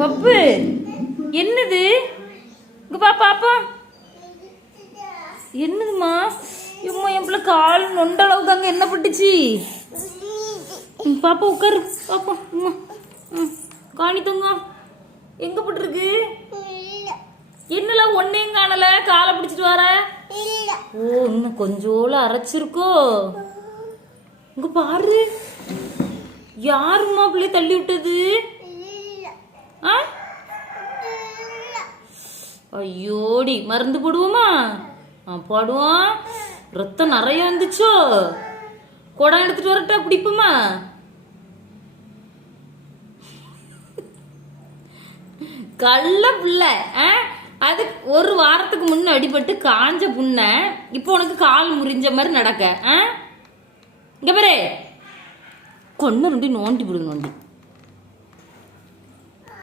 பப்பு என்னது? இங்க பாப்பா என்னதுமா? இம்மா என் பிள்ளை கால் நொண்டளவு தாங்க என்ன பட்டுச்சு? பாப்பா உட்காரு பாப்பா. அம்மா காணி தங்க எங்க பட்டுருக்கு? என்னலாம் ஒன்னையும் காணல, காலை பிடிச்சிட்டு வர. ஓ இன்னும் கொஞ்சோல அரைச்சிருக்கோ. இங்க பாரு, யாருமா பிள்ளை தள்ளி விட்டது? ஐயோடி, மருந்து போடுவோமா? போடுவோம். ரத்தம் நிறைய வந்துச்சோ. குடம் எடுத்துட்டு வரட்டா, பிடிப்புமா? கள்ள புள்ள. அது ஒரு வாரத்துக்கு முன்ன அடிபட்டு காஞ்ச புண்ண இப்போ உனக்கு கால் முறிஞ்ச மாதிரி நடக்க. இங்க பாரு, கொண்டு நோண்டி விடுங்க நோண்டி.